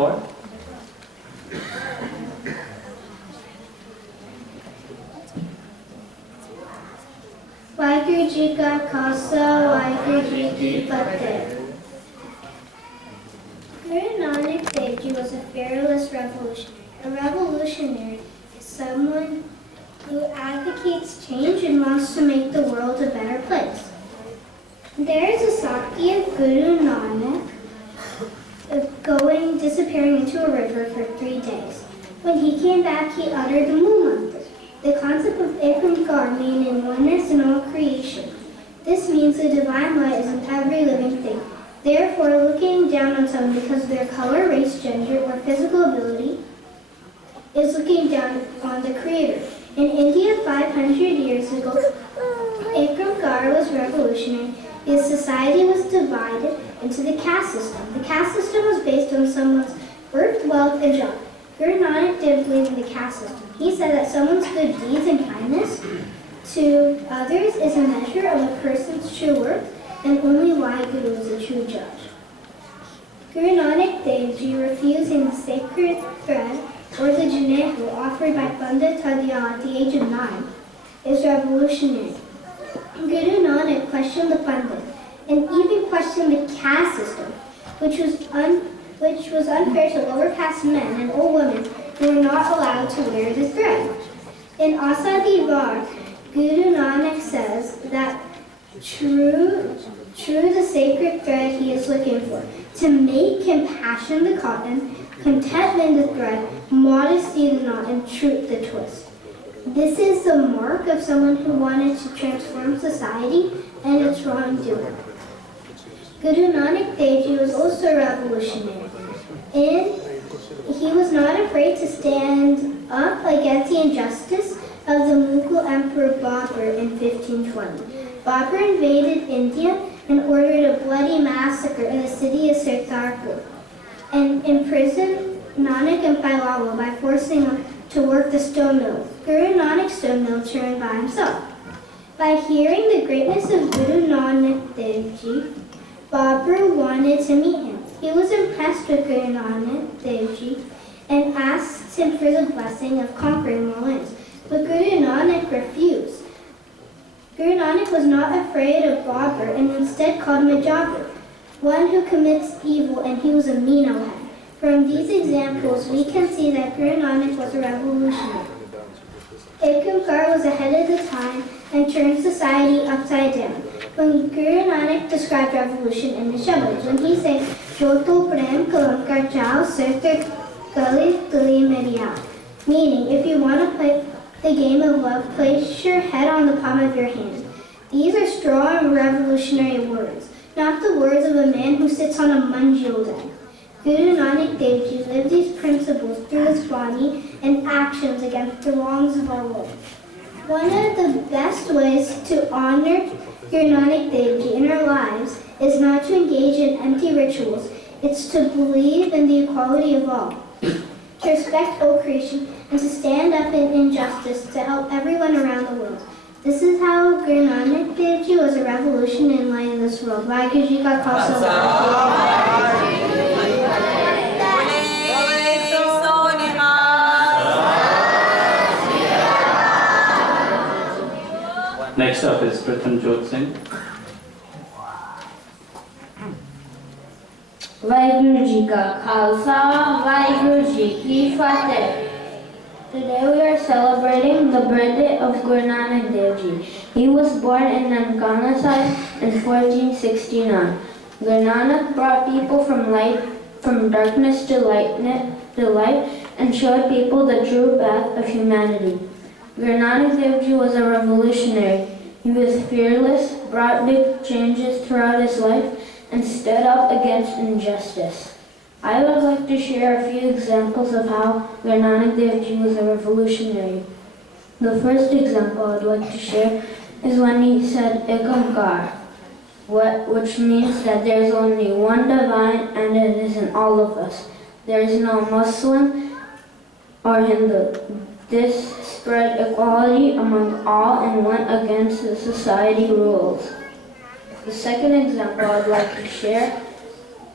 call. Waheguru ji का खालसा वाहिगुरु जी की फतेह. Guru Nanak Dev Ji was a fearless revolutionary. A revolutionary is someone who advocates change and wants to make the world a better place. There is a Sakti of Guru Nanak disappearing into a river for 3 days. When he came back, he uttered the Moo mantra, the concept of Ekankar, meaning oneness in all creation. This means the divine light is in every living thing. Therefore, looking down on someone because of their color, race, gender, or physical ability is looking down on the Creator. In India 500 years ago, Ekankar was revolutionary because society was divided into the caste system. The caste system was based on someone's birth, wealth, and job. Guru Nanak didn't believe in the caste system. He said that someone's good deeds and kindness to others is a measure of a person's true worth, and only Guru is a true judge. Guru Nanak Dev Ji refusing the sacred thread or the Janehu offered by Pandit Tadiyal at the age of 9 is revolutionary. Guru Nanak questioned the Pandit and even questioned the caste system, which was unfair to lower caste men and old women who were not allowed to wear the thread. In Asadi Var, Guru Nanak says that true the sacred thread he is looking for, to make compassion the cotton, contentment the thread, modesty the knot, and truth the twist. This is the mark of someone who wanted to transform society and its wrongdoing. Guru Nanak Dev Ji was also revolutionary, and he was not afraid to stand up against the injustice of the Mughal Emperor Babur in 1520. Babur invaded India and ordered a bloody massacre in the city of Kartarpur and imprisoned Nanak and Pailala by forcing them to work the stone mill. Guru Nanak's stone mill turned by himself. By hearing the greatness of Guru Nanak Dev Ji, Babur wanted to meet him. He was impressed with Guru Nanak Dev Ji and asked him for the blessing of conquering more lands. But Guru Nanak refused. Guru Nanak was not afraid of Babur and instead called him a jabber, one who commits evil, and he was a Meenawad. From these examples, we can see that Guru Nanak was a revolutionary. Ekankar was ahead of the time and turned society upside down. When Guru Nanak described revolution in the Shabad, when he said, Joto Prem Kalankar Chao Sirtar Kali Tuli Mediya, meaning, if you want to play the game of love, place your head on the palm of your hand. These are strong revolutionary words, not the words of a man who sits on a manjil deck. Guru Nanak Dev Ji lived these principles through his body and actions against the wrongs of our world. One of the best ways to honor Guru Nanak Dev Ji in our lives is not to engage in empty rituals. It's to believe in the equality of all, to respect all creation, and to stand up in injustice to help everyone around the world. This is how Guru Nanak Dev Ji was a revolution in light of this world. Vaiguru Ji ka khalsa. Next up is Pratham Singh. Vaiguru Ji ka khalsa, Vaiguru Ji ki fateh. Today we are celebrating the birthday of Guru Nanak Dev Ji. He was born in Nankana Sahib in 1469. Guru Nanak brought people from darkness to light, and showed people the true path of humanity. Guru Nanak Dev Ji was a revolutionary. He was fearless, brought big changes throughout his life, and stood up against injustice. I would like to share a few examples of how Guru Nanak Dev Ji was a revolutionary. The first example I would like to share is when he said Ekankar, which means that there is only one divine and it is in all of us. There is no Muslim or Hindu. This spread equality among all and went against the society rules. The second example I'd like to share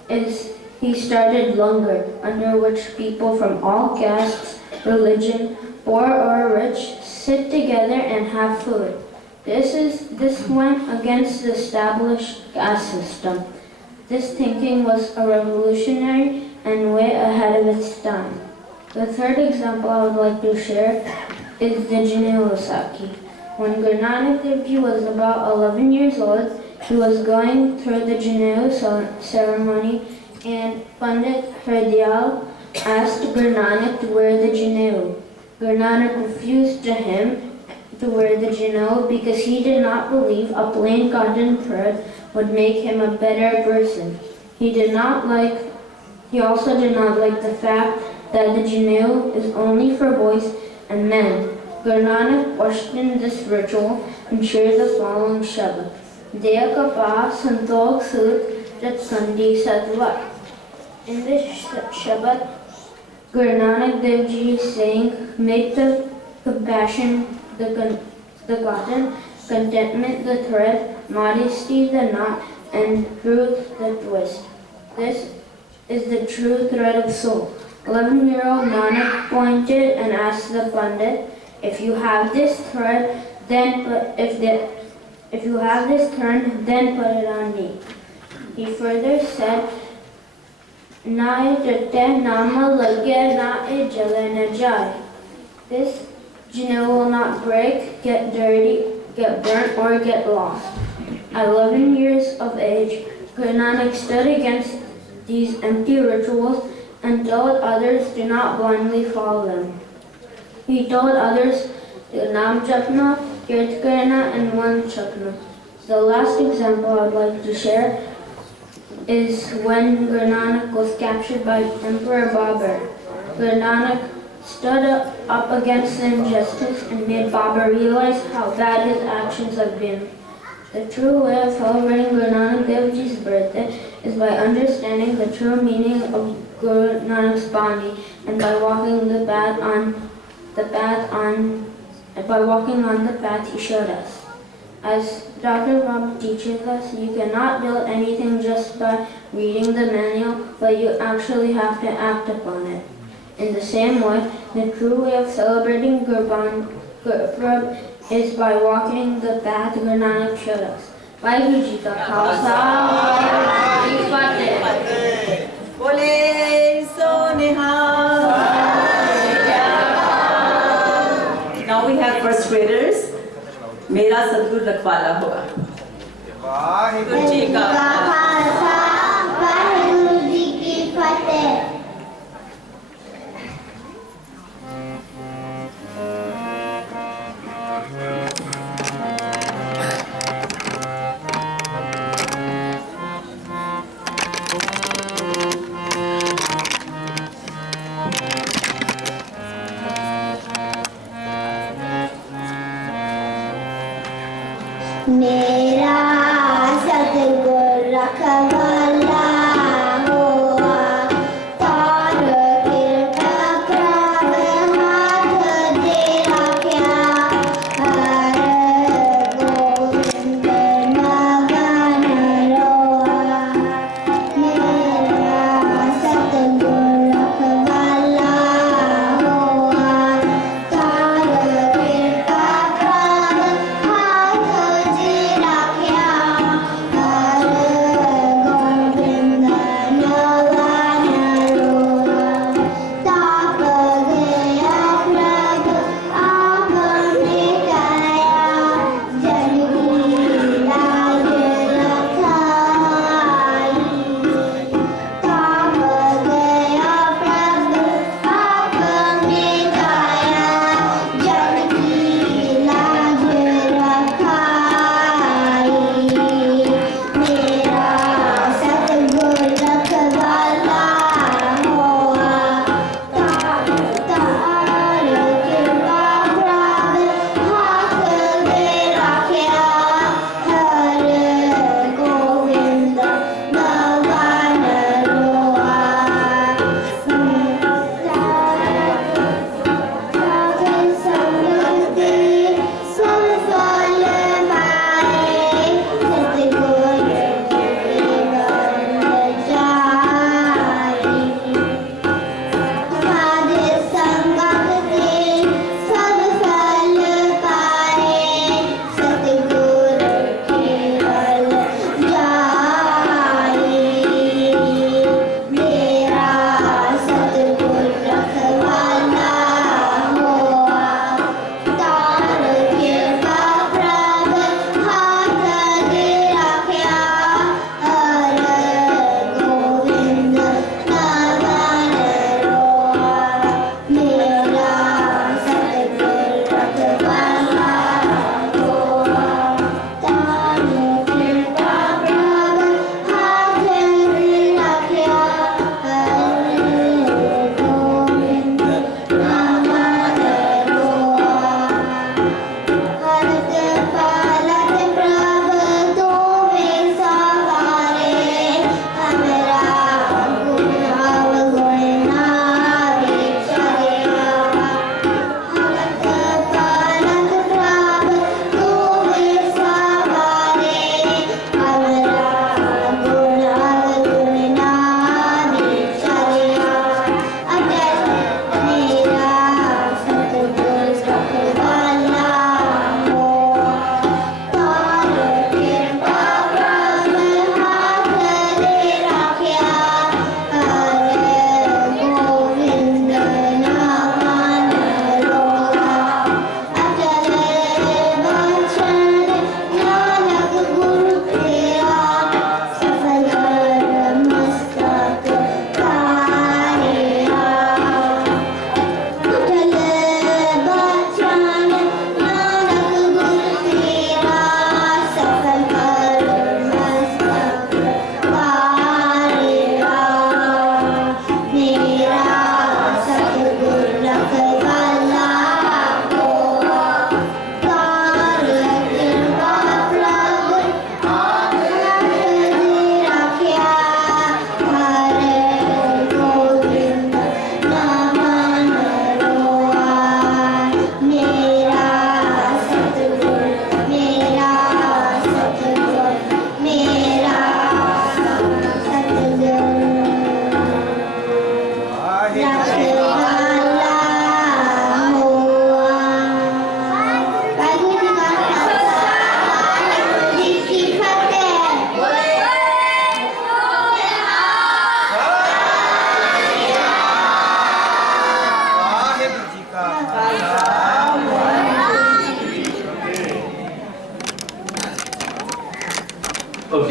is He started Langar, under which people from all castes, religion, poor or rich, sit together and have food. This went against the established caste system. This thinking was a revolutionary and way ahead of its time. The third example I would like to share is the Janeau Saki. When Guru Nanak Dev Ji was about 11 years old, he was going through the Janeau ceremony and Pandit Hridayal asked Guru Nanak to wear the Janeau. Guru Nanak refused him to wear the Janeau because he did not believe a plain cotton thread would make him a better person. He also did not like the fact that the Janeau is only for boys and men. Guru Nanak questioned this ritual and shared the following Shabad. Deya Kapa Santog Sut Jat Sandi Satvat. In this Shabad, Guru Nanak Dev Ji is saying, make the compassion the cotton, contentment the thread, modesty the knot, and truth the twist. This is the true thread of soul. 11-year-old Nanak pointed and asked the Pandit, if you have this thread, then if you have this thread, then put it on me. He further said, Na e tatte nama lagya na e jale na jai. This Janeau will not break, get dirty, get burnt, or get lost. At 11 years of age, Guru Nanak stood against these empty rituals and told others to not blindly follow them. He told others to Nam Japna, Kirt Karna, and One Chakna. The last example I would like to share is when Guru Nanak was captured by Emperor Babur. Guru Nanak stood up against the injustice and made Babur realize how bad his actions have been. The true way of celebrating Guru Nanak Dev Ji's birthday is by understanding the true meaning of Guru Nanak's Bani and by walking on the path he showed us. As Dr. Bob teaches us, you cannot build anything just by reading the manual, but you actually have to act upon it. In the same way, the true way of celebrating Gurpurab is by walking the path Guru Nanak showed us. Vaheguru Ji Ka Khalsa, Vaheguru Ji Ki Fateh. Bole so nihal. Now we have first graders. Mera Sadgur Rakhwala hoga. Vaheguru Ji Ka Khalsa, Vaheguru Ji Ki Fateh. मेरा सतगुर रखवाला हुआ तार कृपा प्रभ हाथ दे रख्या हर गोविंद मगन रोआ मेरा सतगुर रखवाला हुआ तार कृपा प्रभ हाथ दे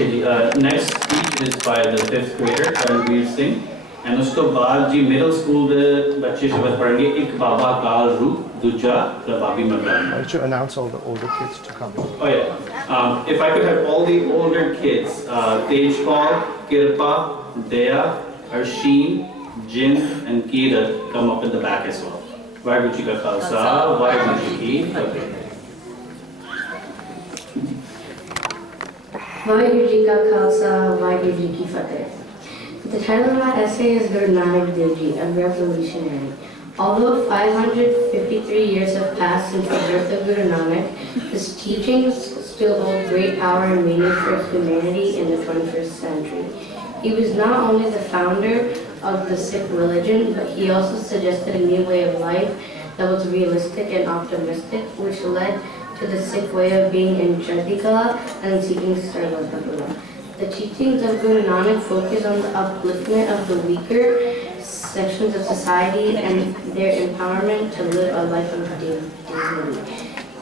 Okay, next speech is by the 5th grader, Karanveer Singh. And उसके बाद जी middle school के बच्चे शब्द पढ़ेंगे एक बाबा काल रूप दूजा रबाबी मर्दाना. Why don't you announce all the older kids to come? Oh yeah. If I could have all the older kids, Tejpal, Kirpa, Dea, Arsheen, Jin, and Kirat come up in the back as well. Vaheguru Ji Ka Khalsa, Vaheguru Ji Ki Fateh. Vaheguru Ji Ka Khalsa, Vaheguru Ji Ki Fateh. The title of my essay is Guru Nanak Dev Ji, a revolutionary. Although 553 years have passed since the birth of Guru Nanak, his teachings still hold great power and meaning for humanity in the 21st century. He was not only the founder of the Sikh religion, but he also suggested a new way of life that was realistic and optimistic, which led to the Sikh way of being in Chardikala and seeking Sarvadhapura. The teachings of Guru Nanak focus on the upliftment of the weaker sections of society and their empowerment to live a life of dignity.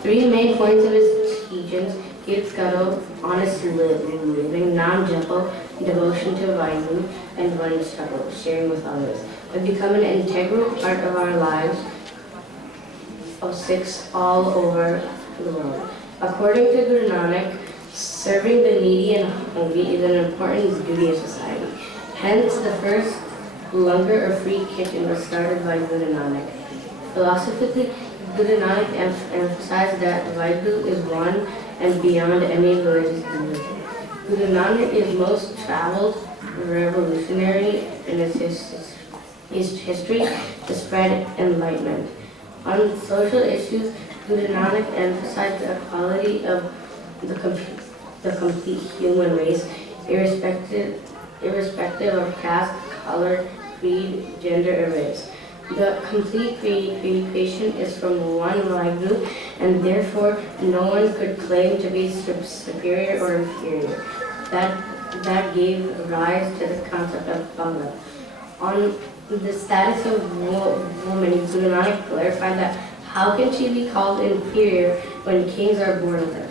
3 main points of his teachings: Kirt Karo, honest living, Naam Japo, devotion to Vaheguru, and One Struggle, sharing with others, have become an integral part of our lives of Sikhs all over the world. According to Guru Nanak, serving the needy and hungry is an important duty of society. Hence, the first langar or free kitchen was started by Guru Nanak. Philosophically, Guru Nanak emphasized that Vaheguru is one and beyond any religious division. Guru Nanak is most traveled revolutionary in his history to spread enlightenment. On social issues, Guru Nanak emphasized the equality of the complete human race, irrespective of caste, color, creed, gender, or race. The complete creation is from one Vaheguru, and therefore no one could claim to be superior or inferior. That gave rise to the concept of Banga. On the status of woman, Guru Nanak clarified that how can she be called inferior when kings are born with her?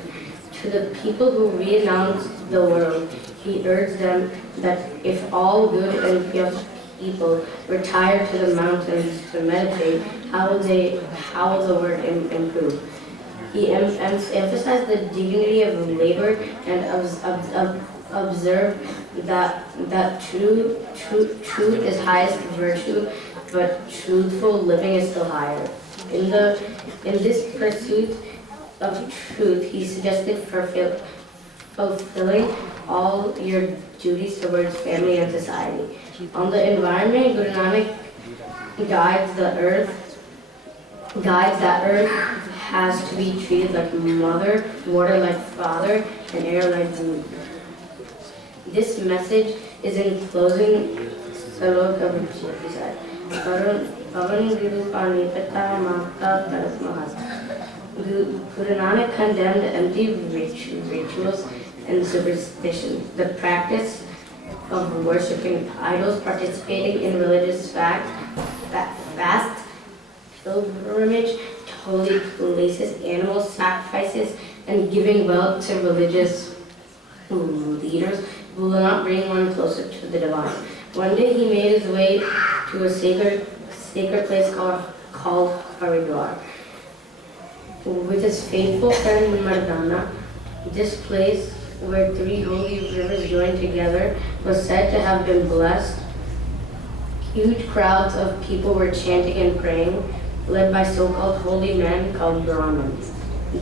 To the people who renounce the world, he urged them that if all good and pious people retire to the mountains to meditate, how will the world improve? He emphasized the dignity of labor and observed that truth is highest virtue, but truthful living is still higher. In this pursuit of truth, he suggested fulfilling all your duties towards family and society. On the environment, Guru Nanak guides that earth has to be treated like mother, water like father, and air like food. This message is in closing salok of he said. Guru Nanak condemned empty rituals and superstition, the practice of worshipping idols, participating in religious fast, pilgrimage, holy places, animal sacrifices, and giving wealth to religious leaders will not bring one closer to the divine. One day he made his way to a sacred place called Haridwar. With his faithful friend Mardana, this place where 3 holy rivers joined together was said to have been blessed. Huge crowds of people were chanting and praying, led by so-called holy men called Brahmins.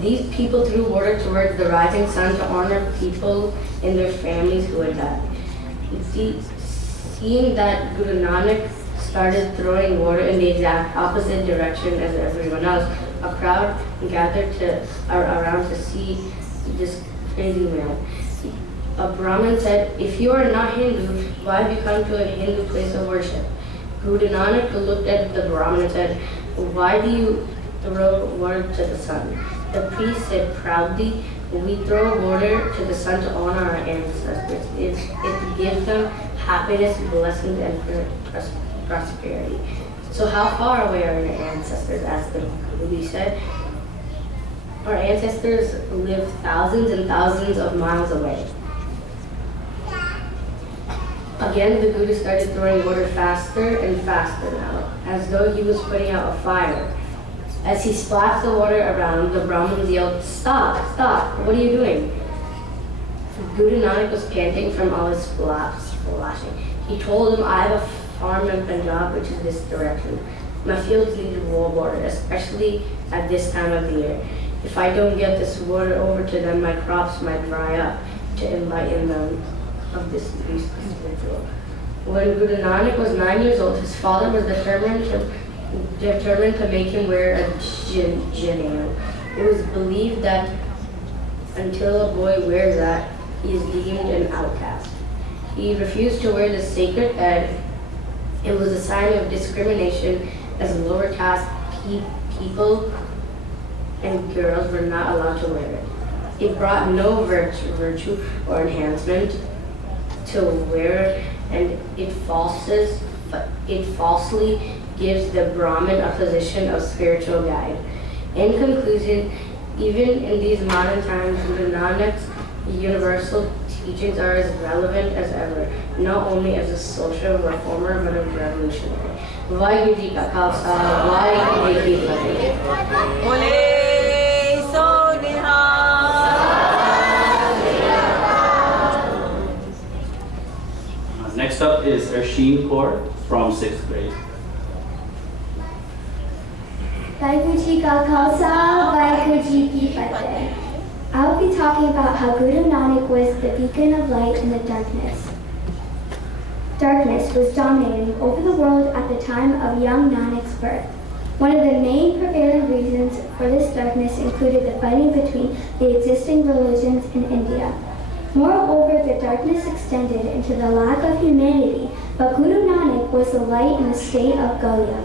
These people threw water towards the rising sun to honor people and their families who had died. Seeing that Guru Nanak started throwing water in the exact opposite direction as everyone else, a crowd gathered around to see this crazy man. A Brahmin said, "If you are not Hindu, why have you come to a Hindu place of worship?" Guru Nanak looked at the Brahmin and said, "Why do you throw water to the sun?" The priest said proudly, "We throw water to the sun to honor our ancestors. It gives them happiness, blessings, and prosperity." So how far away are your ancestors? Asked the Guru. Said, "Our ancestors live thousands and thousands of miles away." Again, the Guru started throwing water faster and faster now, as though he was putting out a fire. As he splashed the water around, the Brahmins yelled, "Stop! Stop! What are you doing?" Guru Nanak was panting from all his splashing. He told him, "I have a farm in Punjab, which is this direction. My fields needed more water, especially at this time of the year. If I don't get this water over to them, my crops might dry up," to enlighten them of this ritual. When Guru Nanak was 9 years old, his father was determined to make him wear a janneu. It was believed that until a boy wears that, he is deemed an outcast. He refused to wear the sacred head. It was a sign of discrimination, as lower caste people and girls were not allowed to wear it. It brought no virtue or enhancement to wear, and it falsely gives the Brahmin a position of spiritual guide. In conclusion, even in these modern times, Guru Nanak's universal teachings are as relevant as ever, not only as a social reformer, but a revolutionary. Vaheguru Ji Ka Khalsa, Vaheguru Ji Ki Fateh. Bole so Next up is Arsheen Kaur from 6th grade. Vaheguru Ji Ka Khalsa, Vaheguru Ji Ki Fateh. I will be talking about how Guru Nanak was the beacon of light in the darkness. Darkness was dominating over the world at the time of young Nanak's birth. One of the main prevailing reasons for this darkness included the fighting between the existing religions in India. Moreover, the darkness extended into the lack of humanity, but Guru Nanak was the light in the state of Galia.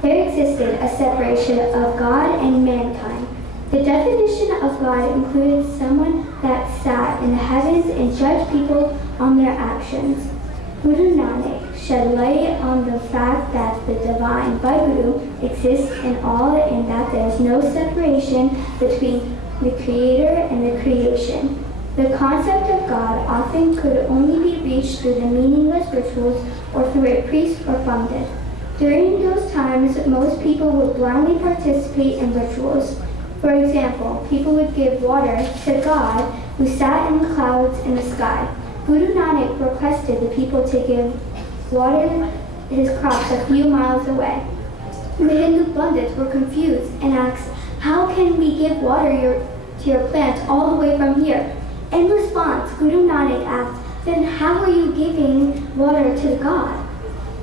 There existed a separation of God and mankind. The definition of God included someone that sat in the heavens and judged people on their actions. Guru Nanak shed light on the fact that the divine Vaheguru exists in all and that there is no separation between the Creator and the creation. The concept of God often could only be reached through the meaningless rituals or through a priest or pandit. During those times, most people would blindly participate in rituals. For example, people would give water to God who sat in the clouds in the sky. Guru Nanak requested the people to give water to his crops a few miles away. The Hindu Pandits were confused and asked, "How can we give water to your plants all the way from here?" In response, Guru Nanak asked, "Then how are you giving water to God?"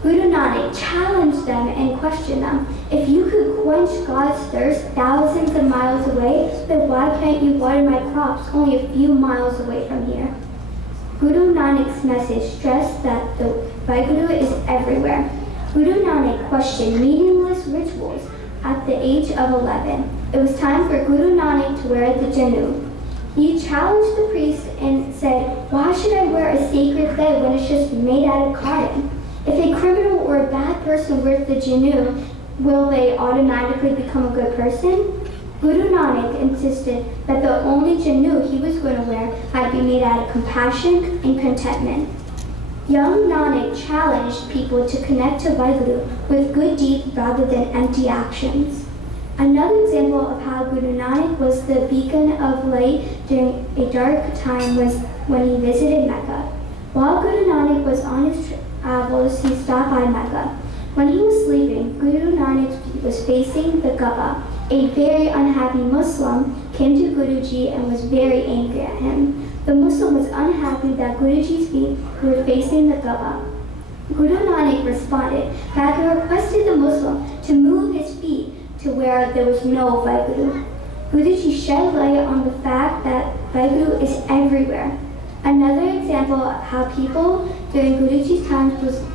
Guru Nanak challenged them and questioned them. "If you could quench God's thirst thousands of miles away, then why can't you water my crops only a few miles away from here?" Guru Nanak's message stressed that the Vaheguru is everywhere. Guru Nanak questioned meaningless rituals at the age of 11. It was time for Guru Nanak to wear the janneu. He challenged the priest and said, "Why should I wear a sacred thread when it's just made out of cotton? If a criminal or a bad person wears the janneu, will they automatically become a good person?" Guru Nanak insisted that the only janneu he was going to wear had to be made out of compassion and contentment. Young Nanak challenged people to connect to Vaheguru with good deeds rather than empty actions. Another example of how Guru Nanak was the beacon of light during a dark time was when he visited Mecca. While Guru Nanak was on his travels, he stopped by Mecca. When he was sleeping, Guru Nanak was facing the Kaaba. A very unhappy Muslim came to Guruji and was very angry at him. The Muslim was unhappy that Guruji's feet were facing the Kaaba. Guru Nanak responded that he requested the Muslim to move his feet to where there was no Vaheguru. Guruji shed light on the fact that Vaheguru is everywhere. Another example of how people during Guruji's times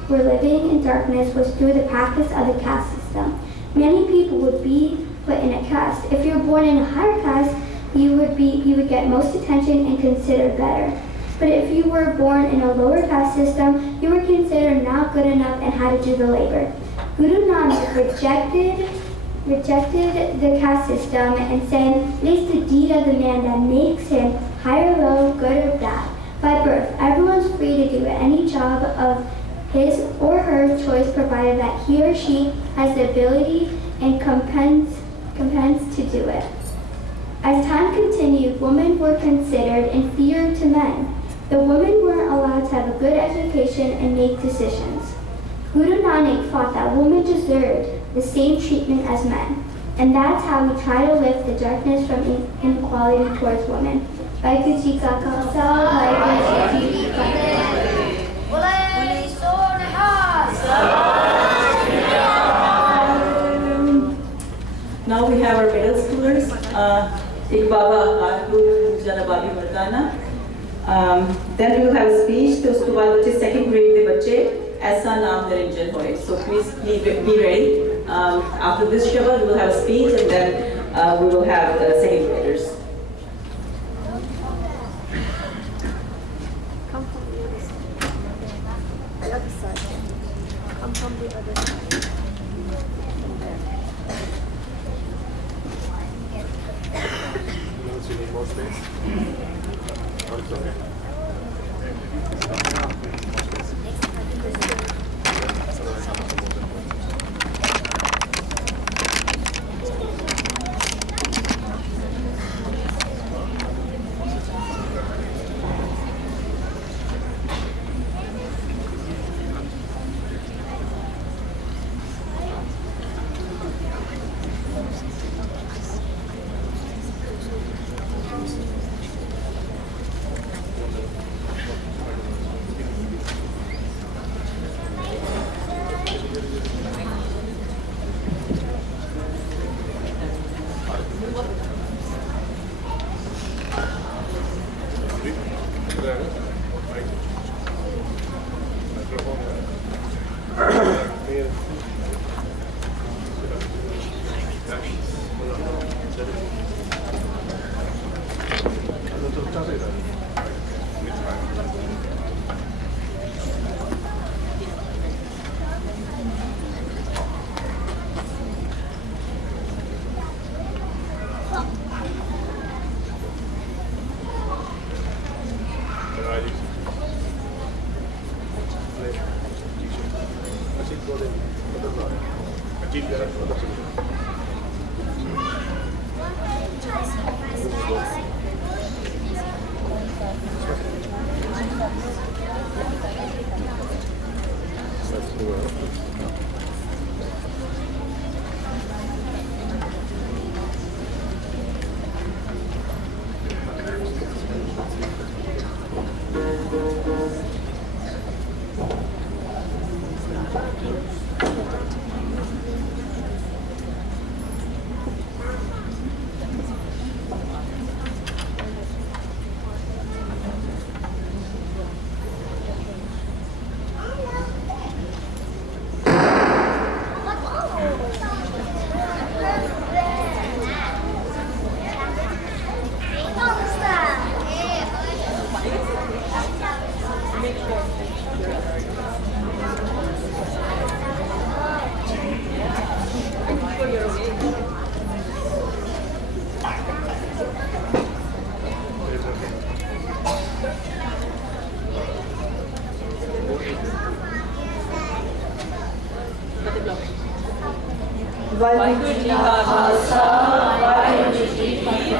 were living in darkness was through the practice of the caste system. Many people would be put in a caste. If you were born in a higher caste, you would get most attention and considered better. But if you were born in a lower caste system, you were considered not good enough and had to do the labor. Guru Nanak rejected the caste system and said, "It is the deed of the man that makes him high or low, good or bad. By birth, everyone's free to do any job of his or her choice provided that he or she has the ability and competence to do it. As time continued, women were considered inferior to men. The women weren't allowed to have a good education and make decisions. Guru Nanak thought that women deserved the same treatment as men, and that's how we try to lift the darkness from inequality towards women. Vaheguru Ji Ka Khalsa, Vaheguru Ji Ki Fateh. Now we have our middle schoolers. Ek Baba Aarul Janababi Mardana. Then we will have a speech. तो उसके बाद बच्चे second grade के बच्चे ऐसा नाम निरंजन होए. So please be ready. After this Shabad, we will have a speech, and then we will have second graders. Come from the other side. The other side. Come from the other side. You need more space? Oh, it's okay. Waheguru ji का खालसा, वाहिगुरु जी की फतेह।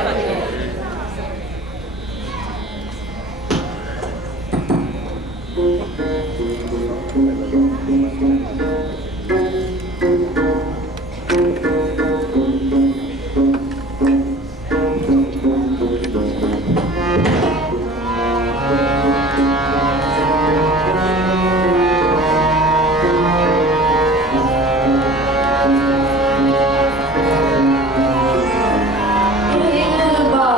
Baba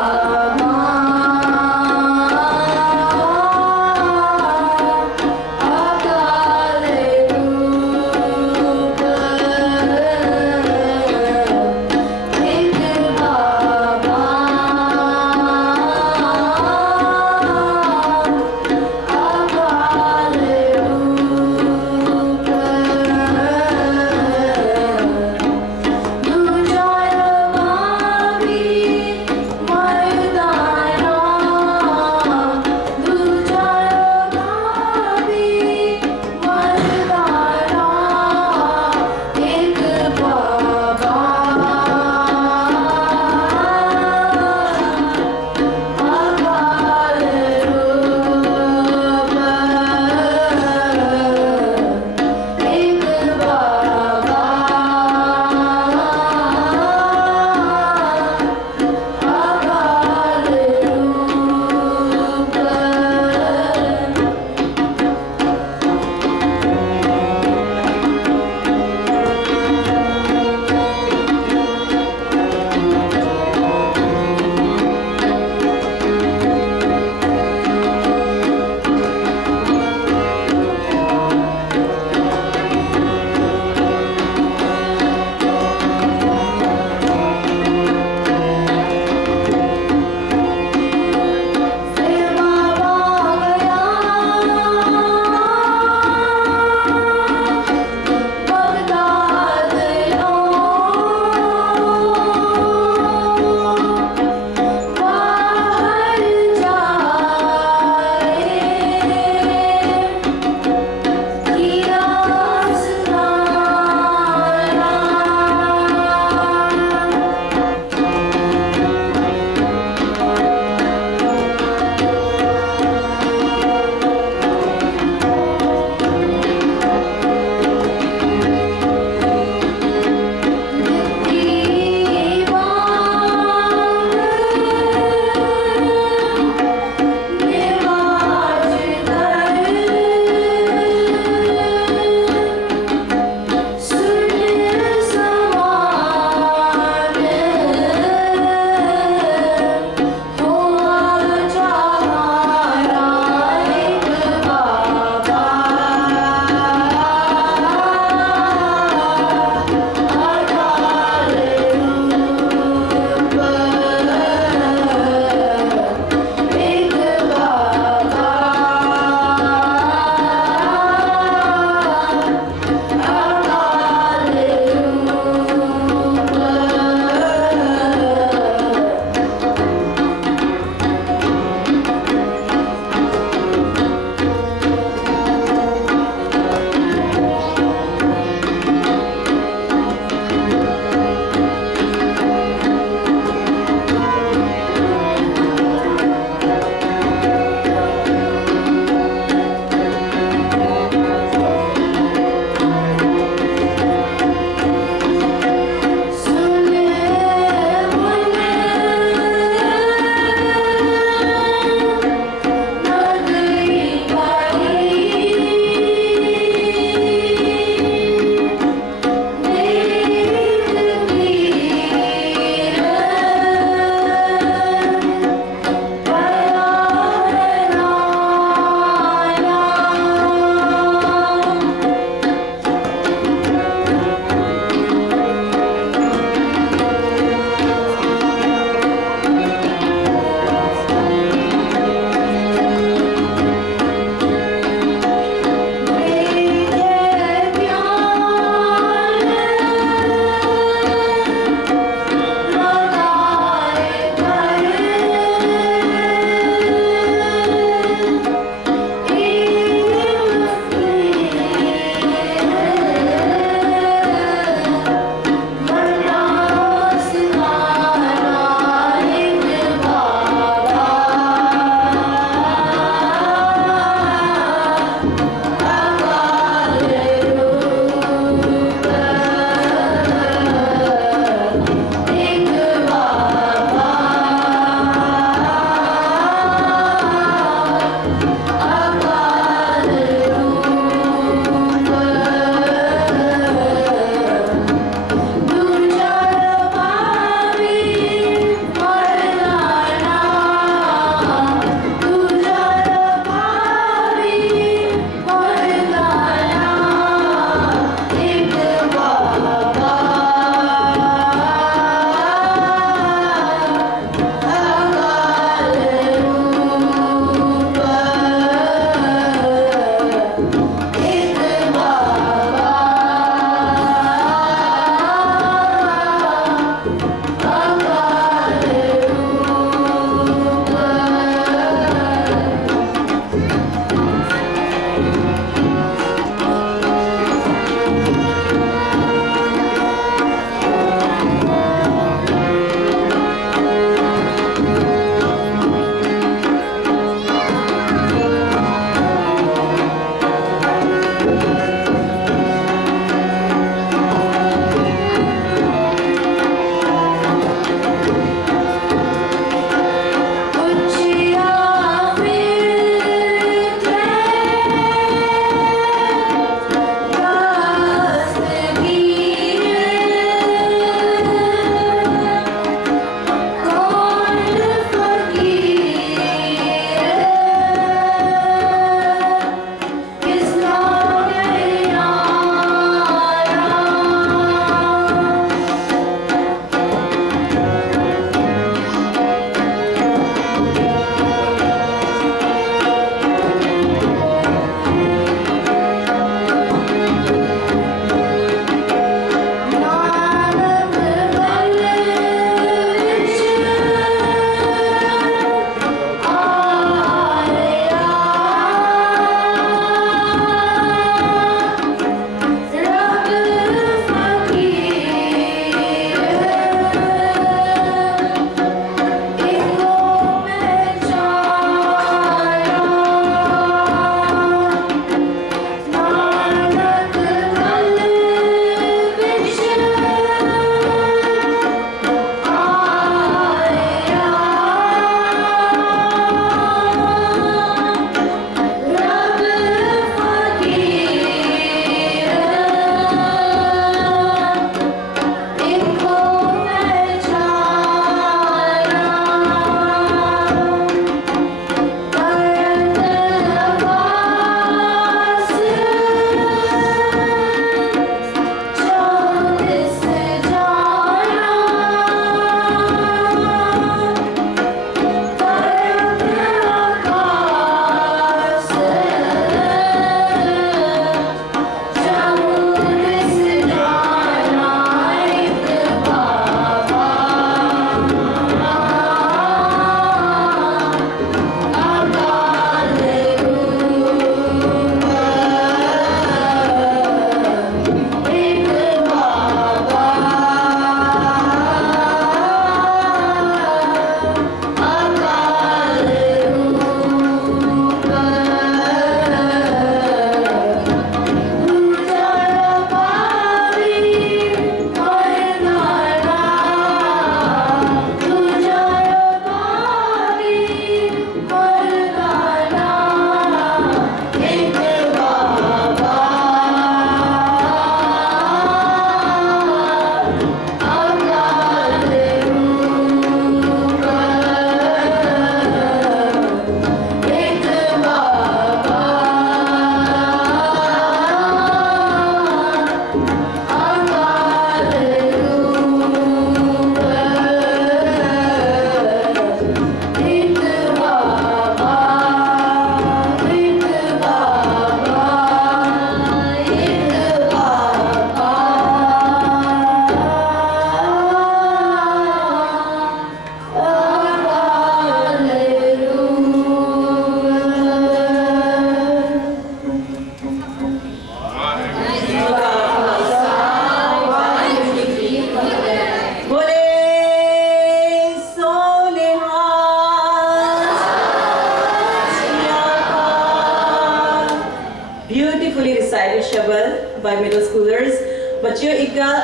ਬੱਚਿਓ ਇੱਕ ਗੱਲ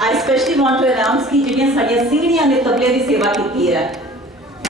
ਆਈ specially want to announce ਕਿ ਜਿਹੜੀਆਂ ਸਾਡੀਆਂ ਸਿੰਘਣੀਆਂ ਨੇ ਤਬਲੇ ਦੀ ਸੇਵਾ ਕੀਤੀ ਹੈ